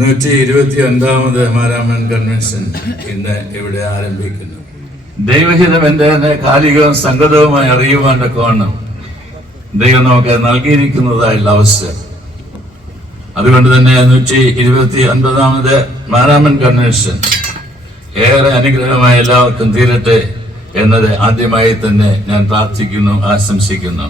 നൂറ്റി ഇരുപത്തി ഒൻപതാമത് മാരാമൻ കൺവെൻഷൻ ഇന്ന് ഇവിടെ ആരംഭിക്കുന്നു. ദൈവഹിതം എന്തെന്ന് കാലികവും സംഗതവുമായി അറിയുവാന്റെ കോണം ദൈവം നമുക്ക് നൽകിയിരിക്കുന്നതായുള്ള അവസരം. അതുകൊണ്ട് തന്നെ നൂറ്റി ഇരുപത്തി ഒൻപതാമത് മാരാമൻ കൺവെൻഷൻ ഏറെ അനുഗ്രഹമായി എല്ലാവർക്കും തീരട്ടെ എന്നത് ആദ്യമായി തന്നെ ഞാൻ പ്രാർത്ഥിക്കുന്നു ആശംസിക്കുന്നു.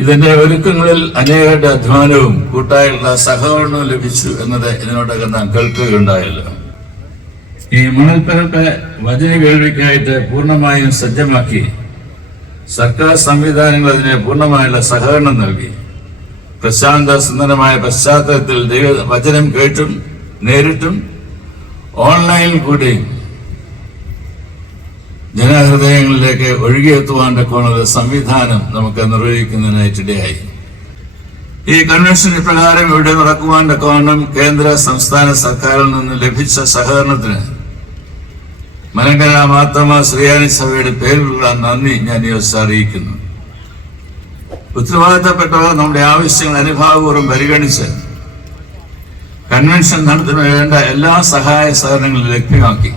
ഇതിന്റെ ഒരുക്കങ്ങളിൽ അനേകരുടെ അധ്വാനവും കൂട്ടായുള്ള സഹകരണവും ലഭിച്ചു എന്നത് ഇതിനോടകം നാം കേൾക്കുകയുണ്ടായല്ലോ. ഈ മണൽപ്പരപ്പ് വചന കേൾവിക്കായിട്ട് പൂർണമായും സജ്ജമാക്കി സർക്കാർ സംവിധാനങ്ങൾ അതിന് പൂർണമായുള്ള സഹകരണം നൽകി. പ്രശാന്ത സുന്ദരമായ പശ്ചാത്തലത്തിൽ ദൈവ വചനം കേട്ടും നേരിട്ടും ഓൺലൈനിൽ കൂടി ജനഹൃദയങ്ങളിലേക്ക് ഒഴുകിയെത്തുവാൻ തക്കോണുള്ള സംവിധാനം നമുക്ക് നിർവഹിക്കുന്നതിനായിട്ടിടയായി ഈ കൺവെൻഷൻ ഇപ്രകാരം ഇവിടെ നടക്കുവാൻ തക്കവണ്ണം കേന്ദ്ര സംസ്ഥാന സർക്കാരിൽ നിന്ന് ലഭിച്ച സഹകരണത്തിന് മലങ്കര മാത്തമ ശ്രീയാനി സഭയുടെ പേരിലുള്ള നന്ദി ഞാൻ ദിവസം അറിയിക്കുന്നു. ഉത്തരവാദിത്തപ്പെട്ടവർ നമ്മുടെ ആവശ്യങ്ങൾ അനുഭാവപൂർവം പരിഗണിച്ച് കൺവെൻഷൻ നടത്തുന്നതിന് വേണ്ട എല്ലാ സഹായ സഹകരണങ്ങളും ലഭ്യമാക്കി.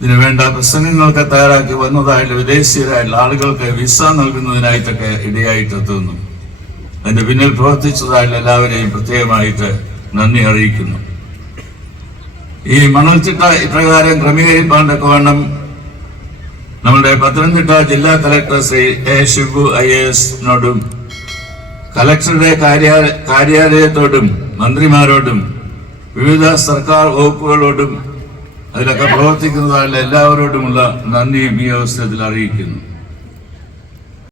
ഇതിനു വേണ്ട പ്രസംഗങ്ങളൊക്കെ തയ്യാറാക്കി വന്നതായിട്ട് വിദേശീയരായിട്ടുള്ള ആളുകൾക്ക് വിസ നൽകുന്നതിനായിട്ടൊക്കെ ഇടയായിട്ട് തീർന്നു അതിന്റെ പിന്നിൽ പ്രവർത്തിച്ചതായിട്ടുള്ള എല്ലാവരെയും പ്രത്യേകമായിട്ട് നന്ദി അറിയിക്കുന്നു. ഈ മണൽച്ചിട്ട ഇപ്രകാരം ക്രമീകരിപ്പാണ്ടൊക്കെ വേണം നമ്മുടെ പത്തനംതിട്ട ജില്ലാ collector Shri A Shibu I എസിനോടും കലക്ടറുടെ കാര്യാലയത്തോടും മന്ത്രിമാരോടും വിവിധ സർക്കാർ വകുപ്പുകളോടും അതിലൊക്കെ പ്രവർത്തിക്കുന്നതായുള്ള എല്ലാവരോടുമുള്ള നന്ദിയും ഈ അവസരത്തിൽ അറിയിക്കുന്നു.